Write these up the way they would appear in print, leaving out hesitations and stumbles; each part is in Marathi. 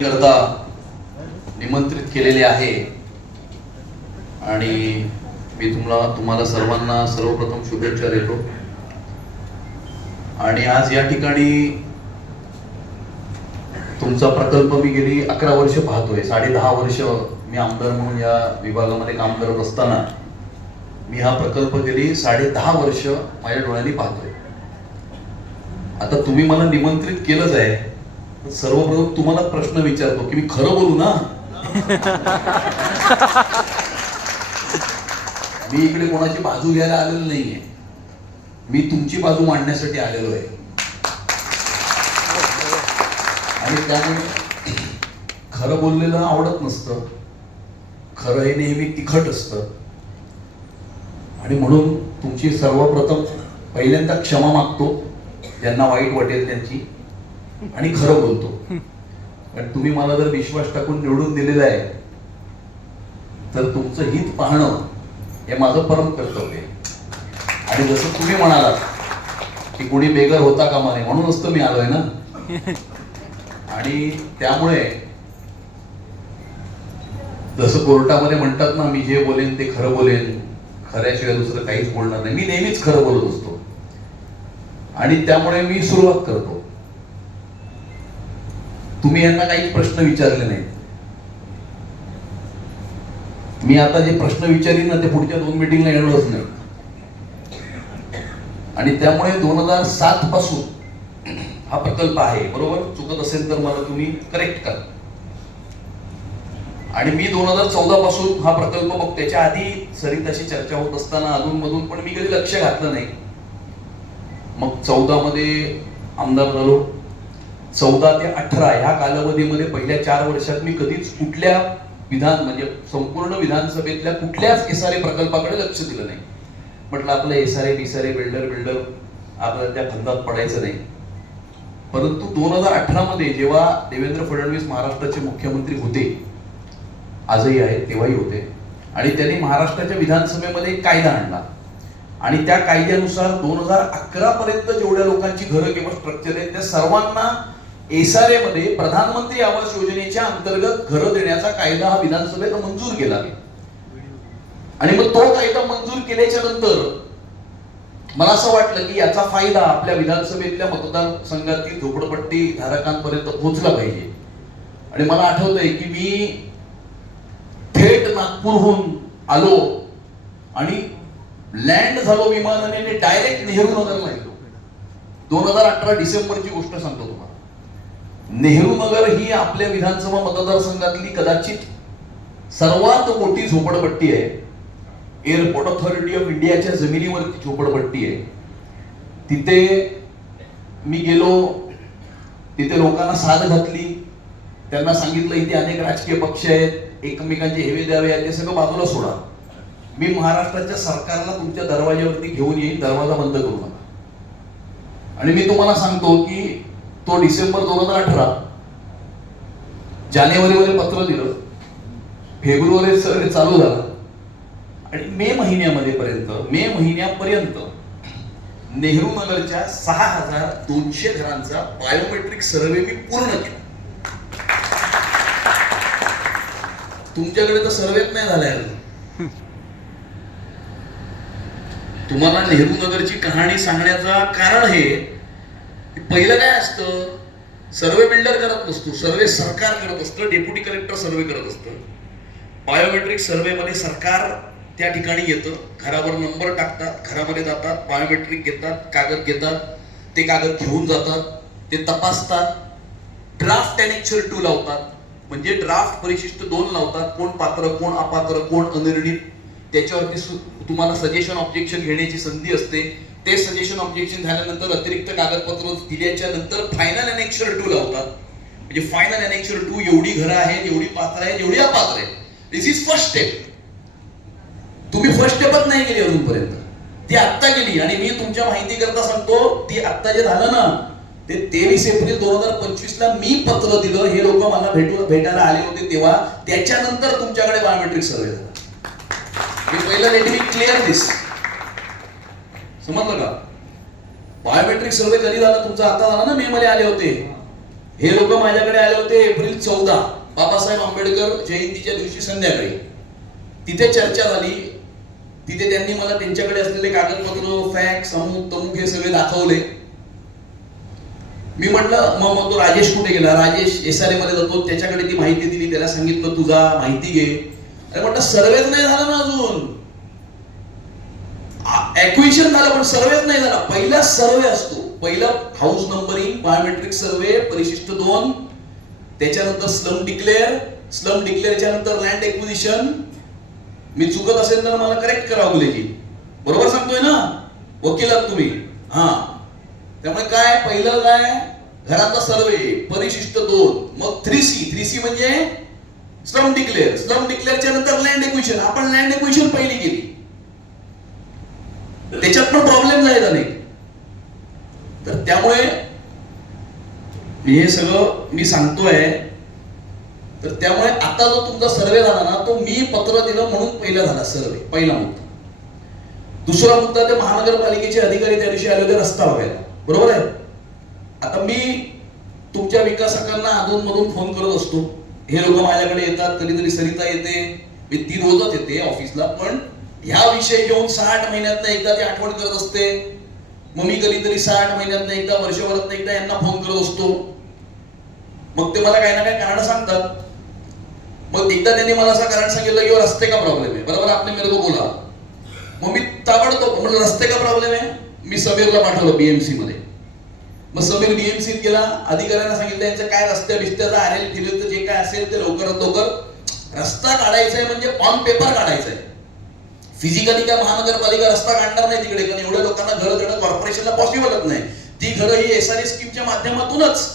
करता निमंत्रित केलेले आहे आणि मी तुम्हाला सर्वांना सर्वप्रथम शुभेच्छा देतो। आणि आज या ठिकाणी तुमचा प्रकल्प मी गेली 11 वर्ष पाहतोय। 10.5 वर्ष मी आमदार म्हणून या विभागामध्ये काम करत असताना मी हा प्रकल्प गेली 10.5 वर्ष माझ्या डोळ्यांनी पाहतोय। आता तुम्ही मला निमंत्रित केलंच आहे, सर्वप्रथम तुम्हाला प्रश्न विचारतो की मी खरं बोलू ना? मी इकडे कोणाची बाजू घ्यायला आलेलो नाहीये, मी तुमची बाजू मांडण्यासाठी आलेलो आहे। आणि त्यामुळे खरं बोललेलं आवडत नसतं, खरं हे नेहमी तिखट असतं। आणि म्हणून तुमची सर्वप्रथम पहिल्यांदा क्षमा मागतो ज्यांना वाईट वाटेल त्यांची, आणि खरं बोलतो। कारण तुम्ही मला जर विश्वास टाकून निवडून दिलेला आहे तर तुमचं हित पाहणं हे माझं परम कर्तव्य आहे। आणि जसं तुम्ही म्हणालात की कोणी बेघर होता कामा नये, म्हणूनच तर मी आलोय ना। आणि त्यामुळे जसं कोर्टामध्ये म्हणतात ना, मी जे बोलेन ते खरं बोलेन, खऱ्याशिवाय दुसरं काहीच बोलणार नाही, मी नेहमीच खरं बोलत असतो। आणि त्यामुळे मी सुरुवात करतो। तुम्ही यांना काही प्रश्न विचारले नाहीत, मी आता जे प्रश्न विचारीन ना ते पुढच्या 2 मीटिंगला येणारच नाही। आणि त्यामुळे 2007 पासून हा प्रकल्प आहे, बरोबर? चुकत असेल तर मला तुम्ही करेक्ट करा। आणि मी 2014 पासून हा प्रकल्प बघतो। त्याच्या आधी सरिताशी चर्चा होत असताना अधून मधून पण मी कधी लक्ष घातलं नाही। मग 14 मध्ये आमदार झालो, 14 ते 18 ह्या कालावधीमध्ये पहिल्या 4 वर्षात मी कधीच कुठल्या म्हणजे संपूर्ण विधानसभेतल्या कुठल्याच एसआरए प्रकल्पाकडे लक्ष दिलं नाही। म्हटलं आपलं एसआरए बिसआरए बिल्डर आपल्याला त्या फंदात पडायचं नाही। परंतु 2018 मध्ये जेव्हा देवेंद्र फडणवीस महाराष्ट्राचे मुख्यमंत्री होते, आजही आहेत तेव्हाही होते, आणि त्यांनी महाराष्ट्राच्या विधानसभेमध्ये एक कायदा आणला। आणि त्या कायद्यानुसार 2011 पर्यंत जेवढ्या लोकांची घरं किंवा स्ट्रक्चर आहेत त्या सर्वांना एसआरए मध्ये प्रधानमंत्री आवास योजनेच्या अंतर्गत घरं देण्याचा कायदा हा विधानसभेत मंजूर केला। आणि मग तो कायदा मंजूर केल्याच्या नंतर मला असं वाटलं की याचा फायदा आपल्या विधानसभेतल्या मतदारसंघातील झोपडपट्टी धारकांपर्यंत पोहोचला पाहिजे। आणि मला आठवतंय की मी थेट नागपूरहून आलो आणि लँड झालो विमानाने आणि डायरेक्ट नेहरू नगरला गेलो। 2018 डिसेंबरची गोष्ट सांगतो तुम्हाला। नेहरू नगर ही आपल्या विधानसभा मतदारसंघातली कदाचित सर्वात मोठी झोपडपट्टी आहे। एअरपोर्ट अथॉरिटी ऑफ इंडियाच्या जमिनीवरती झोपडपट्टी आहे। तिथे मी गेलो, तिथे लोकांना साथ घातली, त्यांना सांगितलं इथे अनेक राजकीय पक्ष आहेत, एकमेकांचे हेवे द्यावे आहेत, ते सगळं बाजूला सोडा, मी महाराष्ट्राच्या सरकारला तुमच्या दरवाज्यावरती घेऊन येईल, दरवाजा बंद करू नका। आणि मी तुम्हाला सांगतो की तो डिसेंबर 2018, जानेवारीमध्ये पत्र दिलं, फेब्रुवारी सर्वे चालू झाला, आणि मे महिन्यापर्यंत नेहरू नगरच्या 6200 घरांचा बायोमेट्रिक सर्वे मी पूर्ण केला। तुमच्याकडे तर सर्वेच नाही झालाय। तुम्हाला नेहरू नगरची कहाणी सांगण्याचा कारण हे, पहिलं काय असतं, सर्वे बिल्डर करत नसतो, सर्वे सरकार करत असतं, डेप्युटी कलेक्टर सर्वे करत असतं। बायोमेट्रिक सर्वे मध्ये सरकार त्या ठिकाणी येतं, घरावर नंबर टाकतात, घरामध्ये जातात, बायोमेट्रिक घेतात, कागद घेतात, ते कागद घेऊन जातात, ते तपासतात, ड्राफ्ट ॲनेक्चर 2 लावतात, म्हणजे ड्राफ्ट परिशिष्ट 2 लावतात, कोण पात्र कोण अपात्र कोण अनिर्णित, त्याच्यावरती तुम्हाला सजेशन ऑब्जेक्शन घेण्याची संधी असते। ते सजेशन ऑब्जेक्शन झाल्यानंतर अतिरिक्त कागदपत्र दिल्याच्या नंतर फायनल ॲनेक्चर 2 लावतात, म्हणजे फायनल ॲनेक्चर 2 एवढी घरं आहेत, एवढी पात्र आहेत, एवढी अपात्र आहेत। दिस इज फर्स्ट स्टेप। तुम्ही फर्स्ट स्टेपच नाही गेली अजूनपर्यंत, ती आत्ता गेली। आणि मी तुमच्या माहिती करता सांगतो, ती आत्ता जे झालं ना, ते 23 एप्रिल 2025 ला मी पत्र दिलं, हे लोक मला भेटायला आले होते तेव्हा, त्याच्यानंतर तुमच्याकडे बायोमेट्रिक सर्वे झाला। मी पहिलं लेट मी क्लिअर दिस, समजलं का? बायोमेट्रिक सर्वे कधी झाला तुमचा? आता झाला ना, मे मध्ये आले होते। हे लोक माझ्याकडे आले होते एप्रिल 14 बाबासाहेब आंबेडकर जयंतीच्या दिवशी संध्याकाळी. तिथे चर्चा झाली. तिथे त्यांनी मला त्यांच्याकडे असलेले कागदपत्र, फॅक्स, अमुक तमुक हे सगळे दाखवले. मी म्हटलं मग तो राजेश कुठे गेला? राजेश SRA मध्ये जातो, त्याच्याकडे ती माहिती दिली. त्याला सांगितलं तुझा माहिती घे. अरे म्हटलं सर्वेच नाही झाला ना अजून. ऍक्विजिशन झालं पण सर्वेच नाही झाला. पहिला सर्वे असतो, पहिला हाऊस नंबरिंग, बायोमेट्रिक सर्वे, परिशिष्ट 2, त्याच्यानंतर स्लम डिक्लेअरच्या नंतर लँड एक्विजिशन. मी चुकत असेल तर मला करेक्ट करा गुलेजी. बरोबर सांगतोय ना वकील आहात तुम्ही? हा. त्यामुळे काय पहिलं काय घराचा सर्वे, परिशिष्ट 2, मग 3C म्हणजे स्लम डिक्लेअरच्या नंतर लँड एक्विजिशन. आपण लँड एक्विजिशन पहिली केली, त्याच्यात पण प्रॉब्लेम झालेला नाही. तर त्यामुळे हे सगळं मी सांगतोय. तर त्यामुळे आता जो तुमचा सर्वे झाला ना, तो मी पत्र दिलं म्हणून पहिला झाला सर्वे, पहिला मुद्दा. दुसरा मुद्दा, ते महानगरपालिकेचे अधिकारी त्या दिवशी आले होते रस्ता बघायला. बरोबर आहे. आता मी तुमच्या विकासकांना अधून मधून फोन करत असतो. हे लोक माझ्याकडे येतात, कधीतरी सरिता येते, मी ती रोजच येते ऑफिसला. पण ह्या विषय घेऊन 60 महिन्यातनं एकदा ती आठवण करत असते. मग मी कधीतरी 60 महिन्यातनं एकदा, वर्षभरातनं एकदा यांना फोन करत असतो. मग ते मला काही ना काही कारण सांगतात. मग एकदा त्यांनी मला असं कारण सांगितलं की रस्ते का प्रॉब्लेम आहे. बरोबर, आपने मेरे को बोला. मग मी ताबडतोब म्हणलं रस्ते का प्रॉब्लेम आहे. मी समीरला पाठवलं BMC मध्ये. मग समीर BMC गेला, अधिकाऱ्यांना सांगितलं यांचं काय रस्त्या बिस्त्याचा आरेल फिरेल जे काय असेल ते लवकरात लवकर रस्ता काढायचा आहे, म्हणजे ऑन पेपर काढायचा आहे. फिजिकली काय महानगरपालिका रस्ता काढणार नाही तिकडे, कारण एवढ्या लोकांना घरं देणं कॉर्पोरेशनला पॉसिबलच नाही. ती घरं ही SRA स्कीमच्या माध्यमातूनच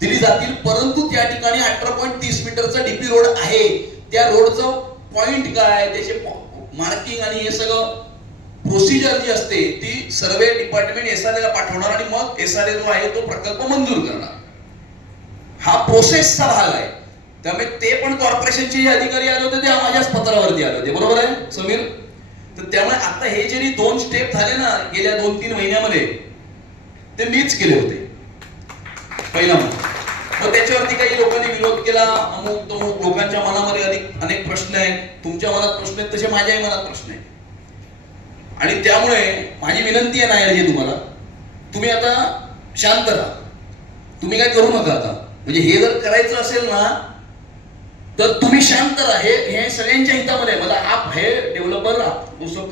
दिली जातील. परंतु त्या ठिकाणी 18.30 मीटरचा DP रोड आहे. त्या रोडचं पॉइंट काय, त्याचे मार्किंग आणि हे सगळं प्रोसिजर जी असते ती सर्वे डिपार्टमेंट SRA ला पाठवणार आणि मग SRA जो आहे तो प्रकल्प मंजूर करणार. हा प्रोसेसचा भाग आहे. त्यामुळे ते पण कॉर्पोरेशनचे जे अधिकारी आले होते ते माझ्याच पत्रावरती आले होते. बरोबर आहे समीर? तर त्यामुळे आता हे जे 2 स्टेप झाले ना गेल्या 2-3 महिन्यामध्ये, ते मीच केले होते पहिला. मग त्याच्यावरती काही लोकांनी विरोध केला, अमुक तमुक. लोकांच्या मनामध्ये अनेक प्रश्न आहेत. तुमच्या मनात प्रश्न आहेत तसे माझ्याही मनात प्रश्न आहेत. आणि त्यामुळे माझी विनंती आहे नायरजी तुम्हाला, तुम्ही आता शांत राहा. तुम्ही काय करू नका आता. म्हणजे हे जर करायचं असेल ना तर तुम्ही शांत राहा. हे सगळ्यांच्या हितामध्ये. मला आप है डेवलपर,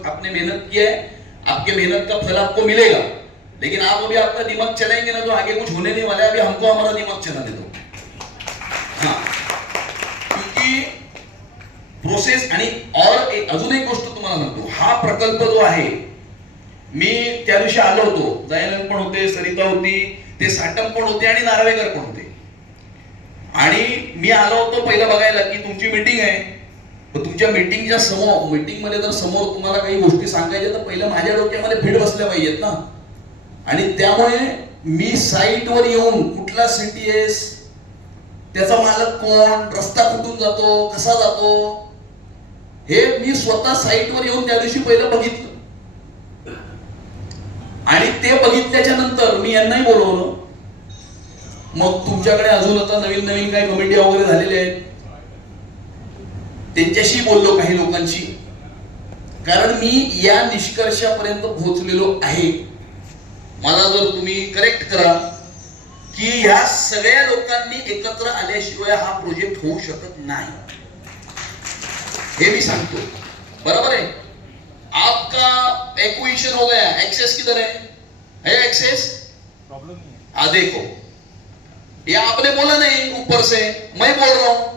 आपने मेहनत की है, आपके मेहनत का फल आपको मिलेगा. लेकिन आप अभी आपका दिमाग चलाएंगे ना तो आगे कुछ होने नहीं वाला है. अभी हमको हमारा दिमाग चलाने दो. हाँ, क्योंकि प्रोसेस. आणि अजून एक गोष्ट तुम्हाला सांगतो, हा प्रकल्प जो आहे, मी त्या दिवशी आलो होतो, दयानंद पण होते, सरिता होती, ते साटम पण होते आणि नार्वेकर पण होते. आणि मी आलो होतो पहिला बघायला की तुमची मीटिंग आहे. तुमच्या मीटिंगच्या समोर, मीटिंग मध्ये जर समोर तुम्हाला काही गोष्टी सांगायच्या तर पहिलं माझ्या डोक्यामध्ये फिट बसल्या पाहिजेत ना. आणि त्यामुळे मी साईटवर येऊन कुठला CTS, त्याचा मालक कोण, रस्ता कुठून जातो, कसा जातो, हे मी स्वतः साईटवर येऊन त्या दिवशी पहिलं बघितलं. आणि ते बघितल्याच्या नंतर मी यांनाही बोलवलं. मग तुमच्याकडे अजून आता नवीन नवीन काही कमिटी वगैरे झालेल्या आहेत, त्यांच्याशी बोललो काही लोकांशी. कारण मी या निष्कर्षापर्यंत पोहोचलेलो आहे. मला जर तुम्ही करेक्ट करा की ह्या सगळ्या लोकांनी एकत्र आल्याशिवाय हा प्रोजेक्ट होऊ शकत नाही, हे मी सांगतो. बरोबर है? आपका एक्विजिशन हो गया, एक्सेस किधर है एक्सेस? प्रॉब्लम नहीं है. देखो, ये आपने बोला नहीं, ऊपर से मैं बोल रहा हूं.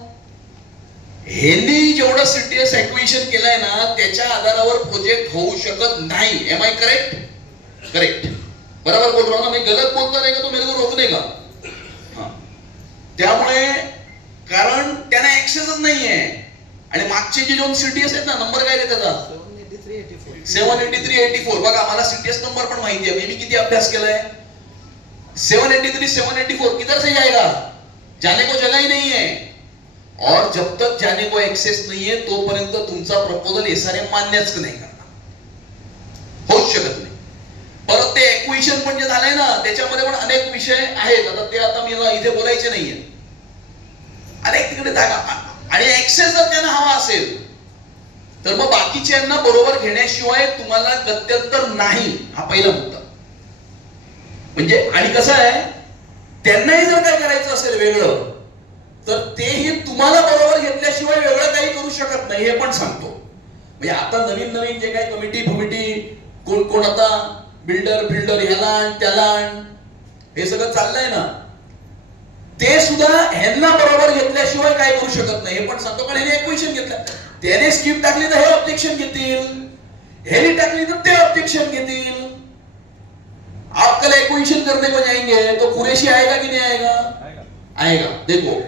हेनी जेवढं CTS एक्विजिशन केलंय ना त्याच्या आधारावर प्रोजेक्ट होऊ शकत नाही. Am I correct? करेक्ट. बराबर बोल रहा हूं ना? मैं गलत बोलता रहेगा तो मेरे को रोकने का. हाँ. त्यामुळे कारण त्यांना एक्सेसच नाहीये. आणि मागचे जे 2 CTS आहेत ना, नंबर काय देतात? 783-84. बघा, मला CTS नंबर पण माहिती आहे. मी किती अभ्यास केलाय. 783-784 किधर से जाएगा? जाने को जगह ही नहीं है. और जब तक जाने को एक्सेस नहीं है तोपर्यंत तुमचा प्रपोजल SRA मान्यच नाही करणार, होऊच शकत नाही. परत ते एक्विजिशन पण जे झालंय ना त्याच्यामध्ये पण अनेक विषय विषय आहेत, आता ते आता मी इथे बोलायचे नाहीये. अनेक तिकडे जागा आणि ऍक्सेस जर त्यांना हवा असेल तर मग बाकीच्यांना बरोबर घेण्याशिवाय तुम्हाला गत्यंतर नाही, हा पहिला मुद्दा. म्हणजे आणि कसं आहे, त्यांनाही जर काय करायचं असेल वेगळं तर तेही तुम्हाला बरोबर घेतल्याशिवाय वेगळं काही करू शकत नाही, हे पण सांगतो. म्हणजे आता नवीन नवीन जे काही कमिटी कोण कोण आता बिल्डर ह्याला आण त्याला आण हे सगळं चाललंय ना, ते सुद्धा ह्यांना बरोबर घेतल्याशिवाय काय करू शकत नाही, हे पण सांगतो. कारण ह्याने एक्विशन घेतलं, त्याने स्कीम टाकली तर हे ऑब्जेक्शन घेतील, ह्याने टाकली तर ते ऑब्जेक्शन घेतील. आप कल एक्विशन करने को जाएंगे तो कुरैशी आएगा कि नहीं आएगा? देखो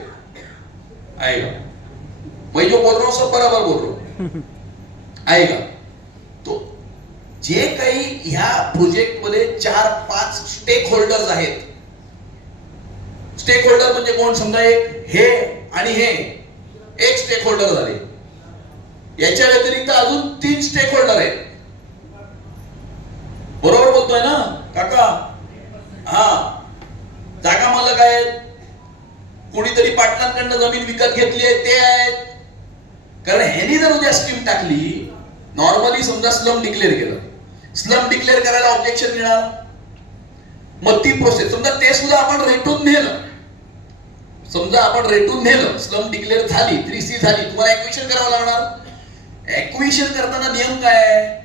आएगा. मैं जो बोल रहा हूं सब बराबर बोल रहा हूं, आएगा. तो जे काही ह्या प्रोजेक्ट मध्ये 4-5 स्टेक होल्डर्स आहेत. स्टेक होल्डर म्हणजे कोण? समजा एक हे आणि हे एक स्टेक होल्डर झाले, याच्या व्यतिरिक्त अजून 3 स्टेक होल्डर आहेत. बरोबर बोलतोय ना काका? हा, जागा मालक आहेत, कोणीतरी पाटलांकडनं जमीन विकत घेतली आहे ते आहेत. कारण ह्यांनी जर उद्या स्कीम टाकली, नॉर्मली समजा स्लम डिक्लेअर केलं, स्लम डिक्लेअर करायला ऑब्जेक्शन घेणार, मग ती प्रोसेस समजा ते सुद्धा आपण रेटून नेलं, समजा आपण रेटून नेलं, स्लम डिक्लेअर झाली, 3C झाली, तुम्हाला एक्विशन करावं लागणार. एक्विशन करताना नियम काय आहे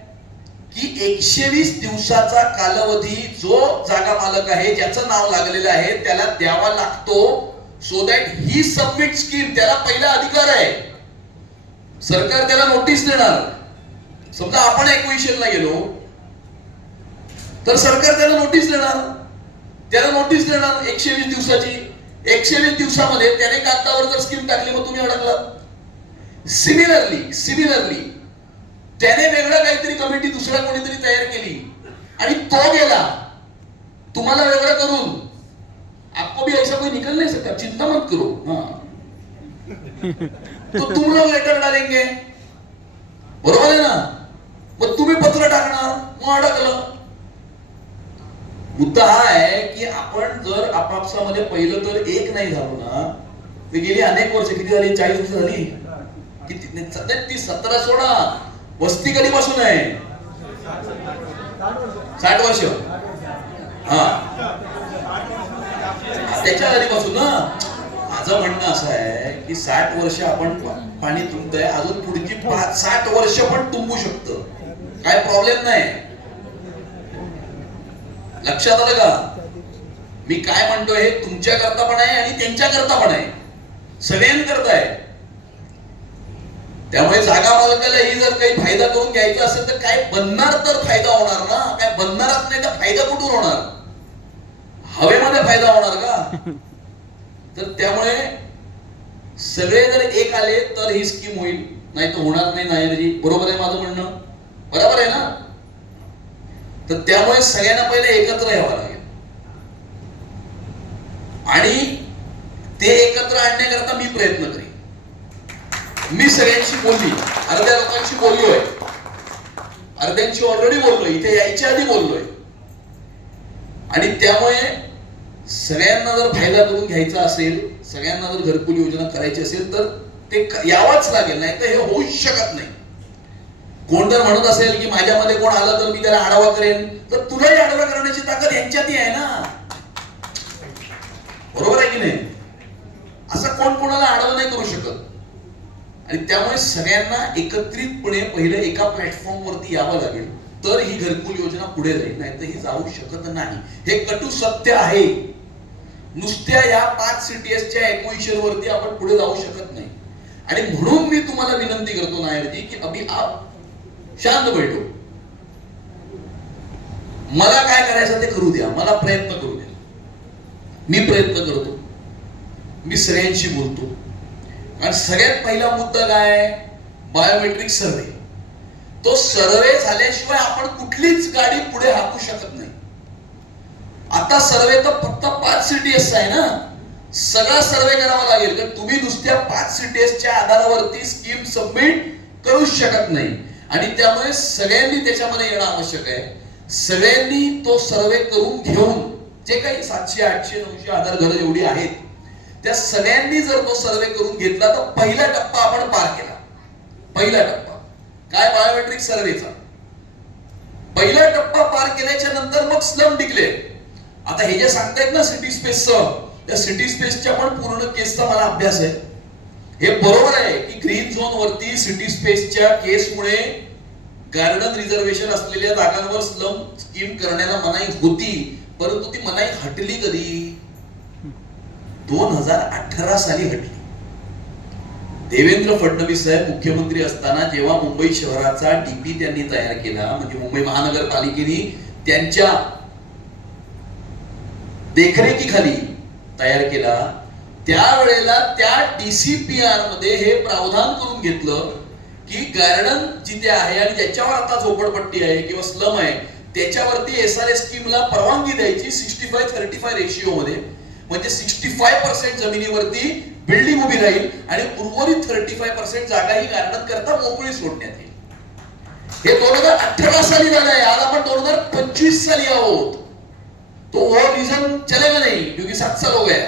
की 120 दिवसाचा कालावधी जो जागा मालक आहे ज्याचं नाव लागलेलं आहे त्याला द्यावा लागतो, so that he submit scheme. त्याला पहिला अधिकार आहे, सरकार त्याला नोटीस देणार. समजा आपण एक्विशनला गेलो तर सरकार त्याला नोटीस देणार 120 दिवसाची. 120 दिवसामध्ये त्याने कागदावर जर स्कीम टाकली मग तुम्ही अडकलात. सिमिलरली त्याने वेगळं काहीतरी कमिटी दुसरा कोणीतरी तयार केली आणि तो गेला तुम्हाला वेगळं करून. आपको भी ऐसा कोई निकल नहीं सकता, चिंता मत करो. तो तुम लोग लेटर डालेंगे, बरोबर आहे ना? मग तुम्ही पत्र टाकणार, मग अडकलं. मुद्दा हा आहे की आपण जर आपापसामध्ये पहिलं तर एक नाही झालो ना, ते गेली अनेक वर्ष, किती झाली? 40 वर्ष झाली. किती? 17 सोडा, वस्ती कधीपासून आहे? 60 वर्ष. हा, त्याच्या आधीपासून ना. माझं म्हणणं असं आहे की 60 वर्ष आपण पाणी तुंबतंय, अजून पुढची 60 वर्ष पण तुंबू शकतं, काय प्रॉब्लेम नाही. लक्षात आलं का मी काय म्हणतोय? तुमच्या करता पण आहे आणि त्यांच्या करता पण आहे, सगळ्यांकरता आहे. त्यामुळे जागा मालकाला ही जर काही फायदा करून घ्यायचा असेल तर काय बनणार, तर फायदा होणार ना. काय बनणारच नाही तर फायदा कुठून होणार? हवेमध्ये फायदा होणार का? तर त्यामुळे सगळे जर एक आले तर ही स्कीम होईल, नाही तर होणार नाही. नायरजी बरोबर आहे माझं म्हणणं, बरोबर आहे ना? तर त्यामुळे सगळ्यांना पहिले एकत्र यावं लागेल आणि ते एकत्र आणण्याकरता मी प्रयत्न करेन. मी सगळ्यांशी बोलली, अर्ध्या लोकांशी बोललोय, अर्ध्यांशी ऑलरेडी बोललोय, इथे यायच्या आधी बोललोय. आणि त्यामुळे सगळ्यांना जर फायदा करून घ्यायचा असेल, सगळ्यांना जर घरकुल योजना करायची असेल तर ते यावंच लागेल, नाही तर हे होऊच शकत नाही. कोण जर म्हणत असेल की माझ्यामध्ये कोण आलं तर मी त्याला आढावा करेन, तर तुलाही आढावा करण्याची ताकद यांच्यातही आहे ना, बरोबर आहे की नाही? असं कोण कोणाला आढावा नाही करू शकत. आणि त्यामुळे सगळ्यांना एकत्रितपणे पहिले एका प्लॅटफॉर्म वरती यावं लागेल, तर ही घरकुल योजना पुढे जाईल, नाही तर ही जाऊ शकत नाही. हे कटू सत्य आहे. नुसत्या या 5 CTSच्या एक्विशन वरती आपण पुढे जाऊ शकत नाही. आणि म्हणून मी तुम्हाला विनंती करतो नायरजी की अभी आप शांत बैठो, मला काय करायचं ते करू द्या, मला प्रयत्न करू द्या. मी प्रयत्न करतो, मी सगळ्यांशी बोलतो. आणि सगळ्यात पहिला मुद्दा काय? बायोमेट्रिक सर्वे. तो सर्वे झाल्याशिवाय आपण कुठलीच गाडी पुढे हाकू शकत नाही. आता सर्वे तर फक्त 5 CTS आहे ना, सगळा सर्वे करावा लागेल. कारण तुम्ही नुसत्या 5 CTSच्या आधारावरती स्कीम सबमिट करू शकत नाही. आणि त्यामुळे सगळ्यांनी त्याच्यामध्ये येणं आवश्यक आहे. सगळ्यांनी तो सर्वे करून घेऊन जे काही 700, 800, 900, 1000 घरं जेवढी आहेत त्या सगळ्यांनी जर तो सर्वे करून घेतला तर पहिला टप्पा आपण पार केला. पहिला टप्पा काय? बायोमेट्रिक सर्वेचा पहिला टप्पा पार केल्याच्या नंतर मग स्लम डिक्लेअर. आता हे जे सांगतायत ना सिटी स्पेसचं, त्या सिटी स्पेसच्या पण पूर्ण केसचा मला अभ्यास आहे. हे बरोबर आहे की ग्रीन झोन वरती सिटी स्पेसच्या केसमुळे गार्डन रिझर्वेशन असलेल्या जागांवर स्लम स्कीम करण्याला मनाई होती, परंतु ती मनाई हटली कधी? 2018 साली हटली. देवेंद्र फडणवीस साहेब मुख्यमंत्री असताना जेव्हा मुंबई शहराचा डीपी त्यांनी तयार केला, म्हणजे मुंबई महानगरपालिकेने त्यांच्या देखरेखीखाली तयार केला, त्यावेळेला त्या डीसीपीआर मध्ये हे प्रावधान करून घेतलं की गार्डन जिथे आहे आणि ज्याच्यावर आता झोपडपट्टी आहे किंवा स्लम आहे त्याच्यावरती एसआरएस स्कीमला परवानगी द्यायची 65-35 रेशिओ मध्ये. म्हणजे 65% जमिनीवरती बिल्डिंग उभी राहील आणि उर्वरित 35% जागा ही गार्डन करता मोकळी सोडण्यात येईल. हे 2018 साली झालंय. आज आपण 2025 साली आहोत. तो वो रीजन चलेगा नहीं क्योंकि 7 साल हो गया.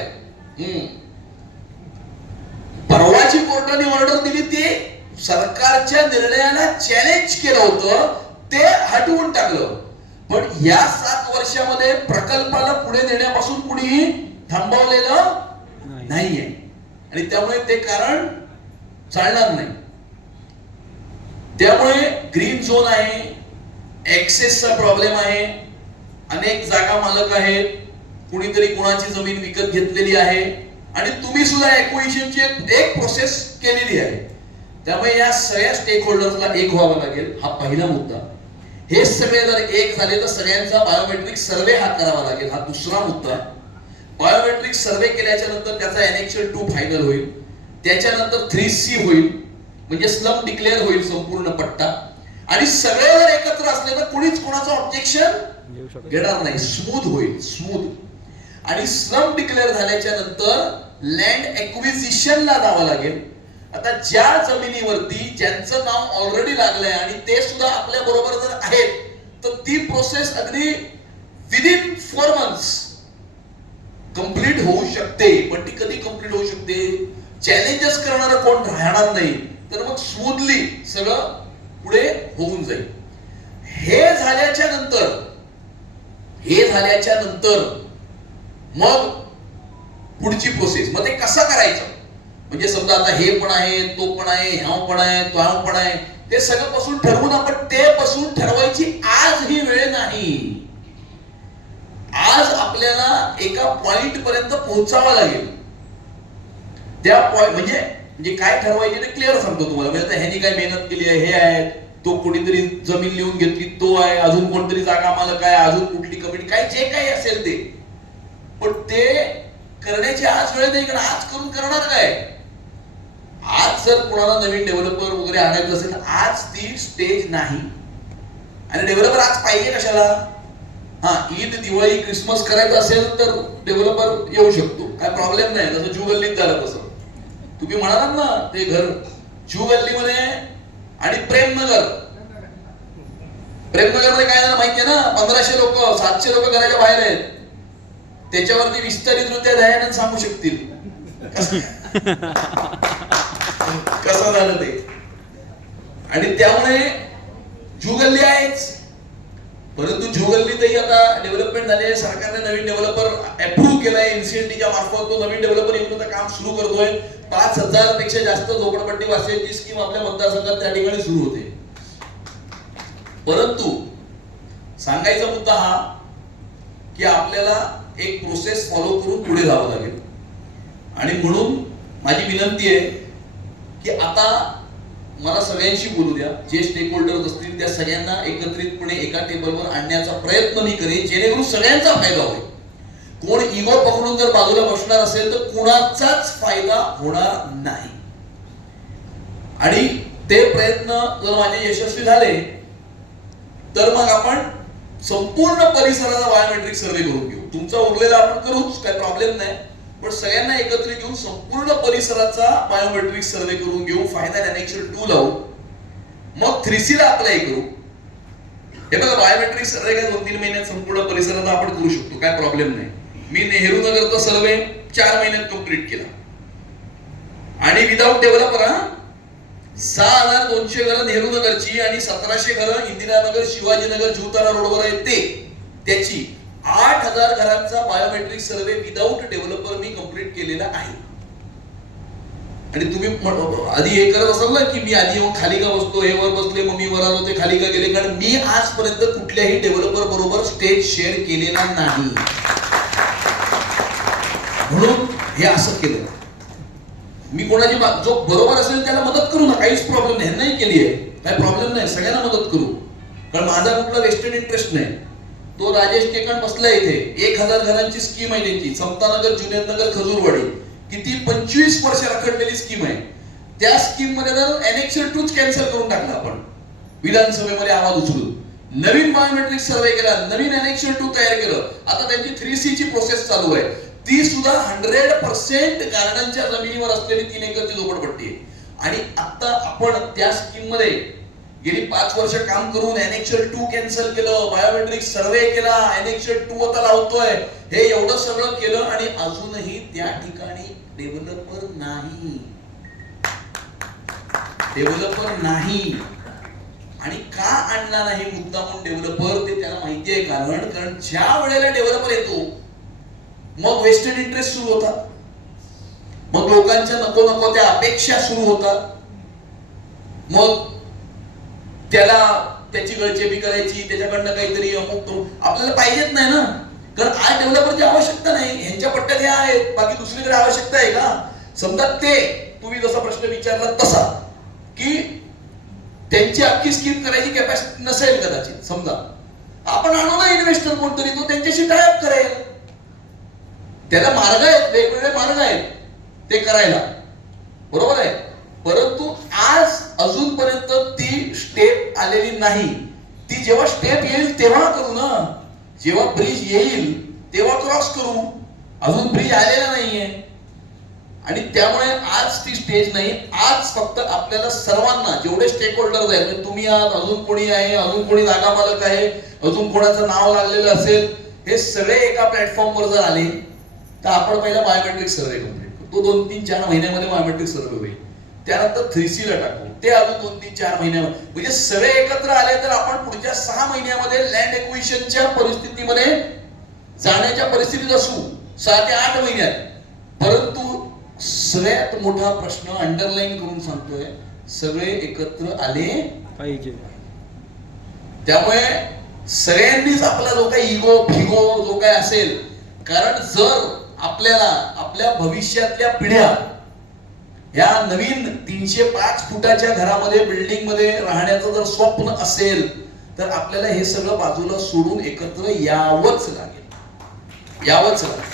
परवाची कोर्टाने ऑर्डर दिली, ते सरकारच्या निर्णयाला चॅलेंज केलं होतं, ते हटवून टाकलं. पण या 7 वर्षामध्ये प्रकल्पाला पुढे नेण्यापासून कुणीही थांबवलेलं नाहीये आणि त्यामुळे ते कारण चालणार नाही. त्यामुळे ग्रीन झोन आहे, ऍक्सेसचा प्रॉब्लेम आहे, अनेक जागा मालक आहेत, कुणीतरी कुणाची जमीन विकत घेतलेली आहे आणि तुम्ही सुद्धा एक्विजिशनची एक प्रोसेस केलेली आहे. त्यामुळे या सगळ्या स्टेक होल्डर्सला एक व्हावं लागेल. हा पहिला मुद्दा. हे सगळे जर एक झाले तर सगळ्यांचा बायोमेट्रिक सर्वे हा करावा लागेल. हा दुसरा मुद्दा. बायोमेट्रिक सर्वे केल्याच्या नंतर त्याचा एनेक्शन 2 फायनल होईल. त्याच्यानंतर 3C होईल, म्हणजे स्लम डिक्लेअर होईल संपूर्ण पट्टा. आणि सगळे जर एकत्र असले तर कुणीच कोणाचं ऑब्जेक्शन घेणार नाही. स्मूथ होईल, स्मूथ. आणि स्लम डिक्लेअर झाल्याच्या नंतर लँड एक्विजिशनला जावं लागेल. आता ज्या जमिनीवरती ज्यांचं नाव ऑलरेडी लागलंय आणि ते सुद्धा आपल्या बरोबर जर आहेत तर ती प्रोसेस अगदी विदिन 4 मंथ्स कंप्लीट होऊ शकते. पण ती कधी कंप्लीट होऊ शकते? चॅलेंजेस करणारा कोण राहणार नाही, तर मग स्मूथली सगळं पुढे होऊन जाईल. हे झाल्याच्या नंतर मग पुढची प्रोसेस. मग ते कसं करायचं? म्हणजे समजा आता हे पण आहे, तो पण आहे, ह्याव पण आहे, तो ह्याव पण आहे, ते सगळं पासून ठरवून आपण ते पासून ठरवायची आज ही वेळ नाही. आज आपल्याला एका पॉइंट पर्यंत पोहोचावं लागेल. त्या पॉइंट म्हणजे काय ठरवायचे ते क्लिअर सांगतो तुम्हाला. म्हणजे आता ह्यानी काय मेहनत केली आहे, हे आहे, तो कोणीतरी जमीन लिहून घेतली, तो आहे, अजून कोणतरी जागा मालक आहे, अजून कुठली कमिटी, काय जे काही असेल ते. पण ते करण्याची आज वेळ नाही, कारण आज करून करणार काय? आज जर कोणाला नवीन डेव्हलपर वगैरे आणायचं असेल तर आज ती स्टेज नाही. आणि डेव्हलपर आज पाहिजे कशाला? ईद, दिवाळी, क्रिसमस करायचं असेल तर डेव्हलपर येऊ शकतो, काय प्रॉब्लेम नाही. जसं जू गल्लीत झालं तसं. तुम्ही म्हणालात ना ते घर जू गल्लीमध्ये आणि प्रेमनगर मध्ये काय झालं माहितीये ना? 1500 लोक, 700 लोक घराच्या बाहेर आहेत. त्याच्यावरती विस्तारितरित्या दयानंद सांगू शकतील कसं झालं ते. आणि त्यामुळे जू गल्ली आहेच, परंतु जू गल्लीतही आता डेव्हलपमेंट झाली आहे. सरकारने नवीन डेव्हलपर अप्रूव्ह केलाय, एनसीएलटीच्या मार्फत तो नवीन डेव्हलपर येऊन आता काम सुरू करतोय. 5000 पेक्षा जास्त झोपडपट्टी वासियांची स्कीम आपल्या मतदारसंघात त्या ठिकाणी सुरू होते. परंतु सांगायचा मुद्दा हा की आपल्याला एक प्रोसेस फॉलो करून पुढे जावं लागेल. आणि म्हणून माझी विनंती आहे की आता मला सगळ्यांशी बोलू द्या. जे स्टेक होल्डर्स असतील त्या सगळ्यांना एकत्रितपणे एका टेबलवर आणण्याचा प्रयत्न मी करेन, जेणेकरून सगळ्यांचा फायदा होईल. कोण इगो पकडून जर बाजूला बसणार असेल तर कुणाचाच फायदा होणार नाही. आणि ते प्रयत्न जर माझे यशस्वी झाले तर मग आपण संपूर्ण परिसराचा बायोमेट्रिक सर्वे करून घेऊ. तुमचा उरलेला आपण करूच, काही प्रॉब्लेम नाही. पण सगळ्यांना एकत्रित घेऊन संपूर्ण परिसराचा बायोमेट्रिक सर्वे करून घेऊ. फायनल एनेक्शन 2 लावू. मग 3C ला अप्लाय करू. हे बघा, बायोमेट्रिक सर्वे काय 2-3 महिन्यात संपूर्ण परिसरात आपण करू शकतो, काय प्रॉब्लेम नाही. मी नेहरू नगरचा सर्वे 4 महिन्यात कंप्लीट केला आणि विदाउट डेव्हलपर. 6200 घरं नेहरू नगरची आणि 1700 घरं इंदिरानगर, शिवाजीनगर, जीवतारा रोडवर आहेत त्याची 8000 घरांचा बायोमेट्रिक सर्वे विदाउट डेव्हलपर मी कंप्लीट केलेला आहे. आणि तुम्ही आधी हे करत असाल ना की मी आधी येऊन खाली का बसतो, हे वर बसले मग मी वर आलो ते खाली का गेले, कारण मी आजपर्यंत कुठल्याही डेव्हलपर बरोबर स्टेज शेअर केलेला नाही, म्हणून हे असं केलं. मी कोणाची जो बरोबर असेल त्याला मदत करू ना, काहीच प्रॉब्लेम नाही, नाही केली आहे, काही प्रॉब्लेम नाही, सगळ्यांना मदत करू, कारण माझा कुठला वेस्टेड इंटरेस्ट नाही. तो राजेश केकण बसला इथे, 1000 घरांची स्कीम आहे त्यांची, समतानगर, जुनेदनगर, खजूरवाडी, किती 25 वर्ष रखडलेली स्कीम आहे. त्या स्कीम मध्ये जर एनेक्शन 2 कॅन्सल करून टाकला आपण, विधानसभेमध्ये आवाज उचलून नवीन बायोमेट्रिक सर्वे केला, नवीन एनेक्शन 2 तयार केलं. आता त्यांची 3C ची प्रोसेस चालू आहे, ती सुद्धा 100% गार्डनच्या जमिनीवर असलेली 3 एकरची झोपडपट्टी आहे. आणि आता आपण त्या स्कीम मध्ये गेली 5 वर्ष काम करून एनेक्शन 2 कॅन्सल केलं, बायोमेट्रिक सर्वे केला, एनेक्शन 2 आता लावतोय, हे एवढं सगळं केलं आणि अजूनही त्या ठिकाणी डेव्हलपर नाही, डेव्हलपर नाही. आणि का आणला नाही मुद्दामून डेव्हलपर ते त्याला माहिती आहे, कारण ज्या वेळेला डेव्हलपर येतो मग वेस्टेड इंटरेस्ट सुरू होतात, मग लोकांच्या नको नको त्या अपेक्षा सुरू होतात, मग त्याला त्याची गळचेपी करायची, त्याच्याकडनं काहीतरी अमुक आपल्याला पाहिजेच नाही ना, कारण आज डेव्हलपरची आवश्यकता नाही, ह्यांच्या पट्ट्यात हे आहेत, बाकी दुसरीकडे आवश्यकता आहे का? समजा ते तुम्ही जसा प्रश्न विचारला तसा की त्यांची अख्खी स्कीम करायची कॅपॅसिटी नसेल कदाचित, समजा आपण आणू ना इन्व्हेस्टर कोणतरी, तो त्यांच्याशी टायअप करेल, त्याला मार्ग आहेत, वेगवेगळे मार्ग आहेत ते करायला, बरोबर आहे. परंतु आज अजूनपर्यंत ती स्टेप आलेली नाही. ती जेव्हा स्टेप येईल तेव्हा करू ना, जेव्हा ब्रिज येईल तेव्हा क्रॉस करू, अजून ब्रिज आलेला नाहीये. आणि त्यामुळे आज ती स्टेज नाही. आज फक्त आपल्याला सर्वांना, जेवढे स्टेक होल्डर्स आहेत, म्हणजे तुम्ही आहात, अजून कोणी आहे, अजून कोणी जागा मालक आहे, अजून कोणाचं नाव लागलेलं असेल, हे सगळे एका प्लॅटफॉर्मवर जर आले तर आपण पहिला बायोमेट्रिक सर्वे कंप्लीट करू. तो 2-3-4 महिन्यामध्ये बायोमेट्रिक सर्वे होईल, त्यानंतर 3C ला टाकू, ते अजून 2-3-4 महिन्यामध्ये, म्हणजे सगळे एकत्र आले तर आपण पुढच्या 6 महिन्यामध्ये लँड एक्विजिशनच्या परिस्थितीमध्ये जाण्याच्या परिस्थितीत असू, 6 ते 8 महिन्यात. परंतु सगळ्यात मोठा प्रश्न अंडरलाईन करून सांगतोय, सगळे एकत्र आले पाहिजे. त्यामुळे सगळ्यांनीच आपला जो काही इगो फिगो जो काही असेल, कारण जर आपल्याला आपल्या भविष्यातल्या पिढ्या या नवीन 305 फुटाच्या घरामध्ये, बिल्डिंग मध्ये राहण्याचं जर स्वप्न असेल तर आपल्याला हे सगळं बाजूला सोडून एकत्र यावंच लागेल, यावंच लागेल.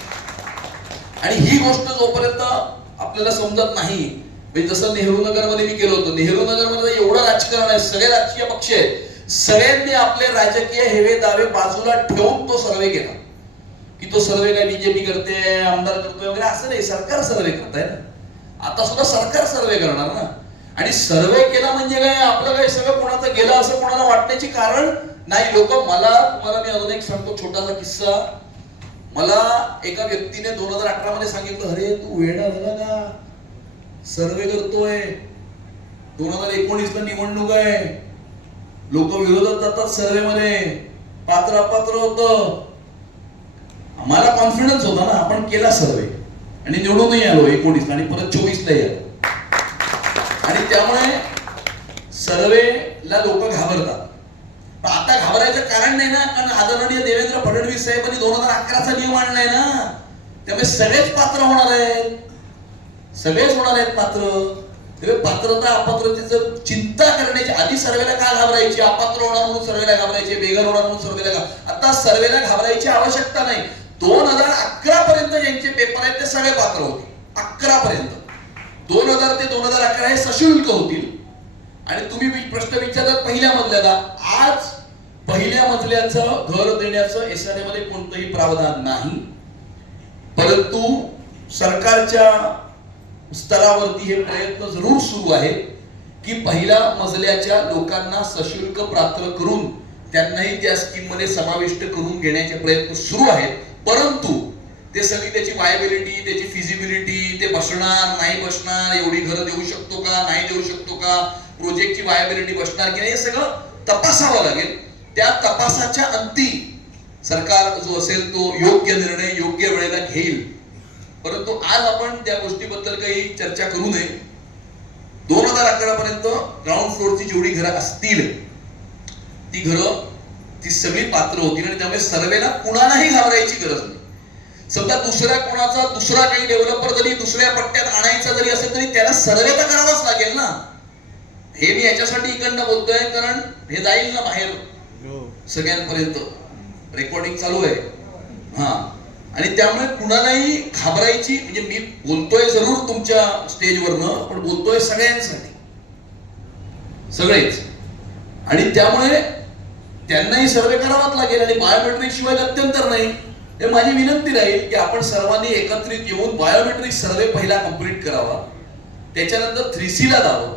आणि ही गोष्ट जोपर्यंत आपल्याला समजत नाही, जसं नेहरू नगर मध्ये मी गेलो होतो, नेहरू नगर मध्ये एवढं राजकारण आहे, सगळे राजकीय पक्ष आहेत, सगळ्यांनी आपले राजकीय हेवे दावे बाजूला ठेवून तो सर्वे केला. की तो सर्वे काय बीजेपी करते, आमदार करतोय वगैरे, असं नाही, सरकार सर्वे करताय ना. आता सुद्धा सरकार सर्वे करणार ना. आणि सर्वे केला म्हणजे काय, आपलं काय सगळं कोणाचं गेलं असं कोणाला वाटण्याची कारण नाही. लोक तुम्हाला मी अजून एक सांगतो छोटासा किस्सा. मला एका व्यक्तीने 2018 मध्ये सांगितलं, अरे तू वेडा झाला का, सर्वे करतोय, 2019 ला निवडणूक आहे, लोक विरोधात जातात सर्वे मध्ये, पात्र अपात्र होतं. आम्हाला कॉन्फिडन्स होता ना, आपण केला सर्वे आणि निवडूनही आलो 19 आणि परत 24 ला आलो. आणि त्यामुळे सर्वेला लोक घाबरतात. पण आता घाबरायचं कारण नाही ना, कारण आदरणीय देवेंद्र फडणवीस साहेबांनी 2011 चा नियम आणलाय ना, त्यामुळे सगळेच पात्र होणार आहेत, सगळेच होणार आहेत पात्र. त्यामुळे पात्रता अपात्रतेचं चिंता करण्याची, आधी सर्वेला का घाबरायची, अपात्र होणार म्हणून सर्वेला घाबरायचे, बेघर होणार म्हणून सर्वेला, आता सर्वेला घाबरायची आवश्यकता नाही. 2011 पर्यंत ज्यांचे पेपर आहेत ते सगळे पात्र होते. 11 पर्यंत, 2000 ते 2011 हे सशुल्क होतील. आणि तुम्ही प्रश्न विचारतात पहिल्या मजल्याचा, आज पहिल्या मजल्याचं घर देण्याचं एसआरए मध्ये कोणतंही प्रावधान नाही. परंतु सरकारच्या स्तरावरती हे प्रयत्न जरूर सुरू आहेत की पहिल्या मजल्याच्या लोकांना सशुल्क पात्र करून त्यांनाही त्या स्कीम मध्ये समाविष्ट करून घेण्याचे प्रयत्न सुरू आहेत. परंतु ते सगळी त्याची वायबिलिटी, त्याची फिजिबिलिटी, ते बसणार नाही बसणार, एवढी घरं देऊ शकतो का नाही देऊ शकतो का, प्रोजेक्टची वायबिलिटी बसणार की नाही, हे सगळं तपासावं लागेल. त्या तपासाच्या अंती सरकार जो असेल तो योग्य निर्णय योग्य वेळेला घेईल. परंतु आज आपण त्या गोष्टीबद्दल काही चर्चा करू नये. 2011 पर्यंत ग्राउंड फ्लोअरची जेवढी घरं असतील ती घरं ती सगळी पात्र होतील आणि त्यामुळे सर्वेला कुणालाही घाबरायची गरज नाही. समजा दुसऱ्या कोणाचा दुसरा काही डेव्हलपर जरी दुसऱ्या पट्ट्यात आणायचा जरी असेल तरी त्याला सर्वे तर करावाच लागेल ना. हे मी याच्यासाठी इकडनं बोलतोय कारण हे जाईल ना बाहेर सगळ्यांपर्यंत, रेकॉर्डिंग चालू आहे. हा, आणि त्यामुळे कुणालाही घाबरायची, म्हणजे मी बोलतोय जरूर तुमच्या स्टेजवरनं, पण बोलतोय सगळ्यांसाठी, सगळेच. आणि त्यामुळे त्यांनाही सर्वे करावाच लागेल आणि बायोमेट्रिक शिवाय गत्यंतर नाही. हे माझी विनंती राहील की आपण सर्वांनी एकत्रित येऊन बायोमेट्रिक सर्वे पहिला कंप्लीट करावा, त्याच्यानंतर 3C ला जावं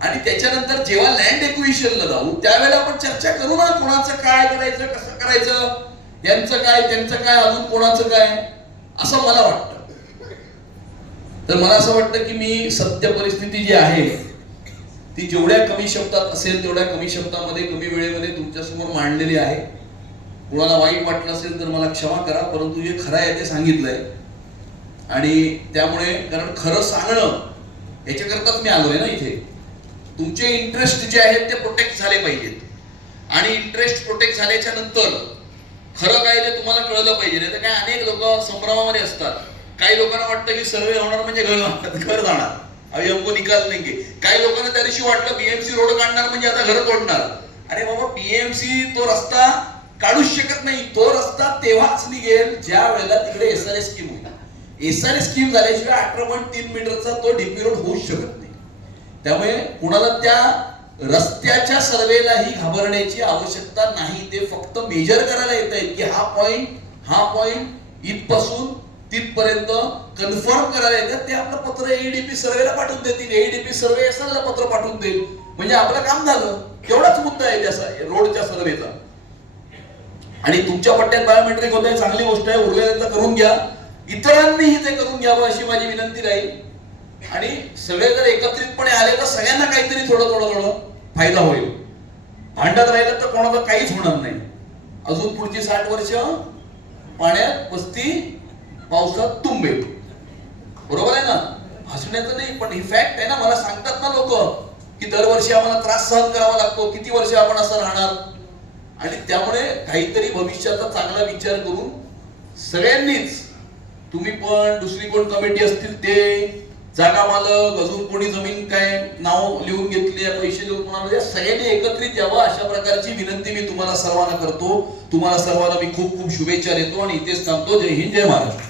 आणि त्याच्यानंतर जेव्हा लँड एक्विजिशनला जाऊ त्यावेळेला आपण चर्चा करू ना, कोणाचं काय करायचं, कसं करायचं, यांचं काय त्यांचं काय, अजून कोणाचं काय, असं मला वाटतं. तर मला असं वाटतं की मी सत्य परिस्थिती जी आहे ती जेवढ्या कमी शब्दात असेल तेवढ्या कमी शब्दामध्ये कमी वेळेमध्ये तुमच्यासमोर मांडलेली आहे. कुणाला वाईट वाटलं असेल तर मला क्षमा करा, परंतु जे खरं आहे ते सांगितलंय. आणि त्यामुळे कारण खरं सांगणं याच्याकरताच मी आलोय ना इथे. तुमचे इंटरेस्ट जे आहेत ते प्रोटेक्ट झाले पाहिजेत आणि इंटरेस्ट प्रोटेक्ट झाल्याच्या नंतर खरं काय ते तुम्हाला कळलं पाहिजे. नाही तर काय अनेक लोक संभ्रमामध्ये असतात. काही लोकांना वाटतं की सर्वे होणार म्हणजे घर जाणार, अभी हमको निकाल लेंगे. काही लोकांना त्या दिवशी वाटलं बीएमसी रोड काढणार म्हणजे आता घर तोडणार. अरे बाबा, बीएमसी तो रस्ता काढूच शकत नाही. तो रस्ता तेव्हाच निघेल ज्या वेळेला तिकडे एसआरएस स्कीम होईल. एसआरएस स्कीम झाल्याशिवाय 18.3 मीटरचा तो डीपी रोड होऊच शकत नाही. त्यामुळे कुणाला त्या रस्त्याच्या सर्वेलाही घाबरण्याची आवश्यकता नाही. ते फक्त मेजर करायला येत आहेत की हा पॉइंट इथपासून तिथपर्यंत कन्फर्म करायला येतात. ते आपलं पत्र एडीपी सर्वेला पाठवून देतील, एडीपी सर्वे एसआरला पत्र पाठवून देईल, म्हणजे आपलं काम झालं. तेवढाच मुद्दा आहे त्याचा रोडच्या सर्वेचा. आणि तुमच्या पट्ट्यात बायोमेट्रिक होत आहे, चांगली गोष्ट आहे, उरलेल्यांचा करून घ्या, इतरांनीही ते करून घ्यावं अशी माझी विनंती राहील. आणि सगळे जर एकत्रितपणे आले तर सगळ्यांना काहीतरी थोडं फायदा होईल. भांडत राहिलं तर कोणाला काहीच होणार नाही. अजून पुढची 60 वर्ष पाण्यात वस्ती पावसात तुंबेल. बरोबर आहे ना, हसण्याचं नाही पण ही फॅक्ट आहे ना. मला सांगतात ना लोक की दरवर्षी आम्हाला त्रास सहन करावा लागतो, किती वर्ष आपण असं राहणार. आणि त्यामुळे काहीतरी भविष्याचा चांगला विचार करून सगळ्यांनीच, तुम्ही पण, दुसरी कोण कमिटी असतील ते, जागा मालक, अजून कोणी जमीन काय नाव लिहून घेतली, पैसे देऊन कोणाला, सगळ्यांनी एकत्रित यावं अशा प्रकारची विनंती मी तुम्हाला सर्वांना करतो. तुम्हाला सर्वांना मी खूप खूप शुभेच्छा देतो आणि इथेच थांबतो. जय हिंद, जय महाराष्ट्र.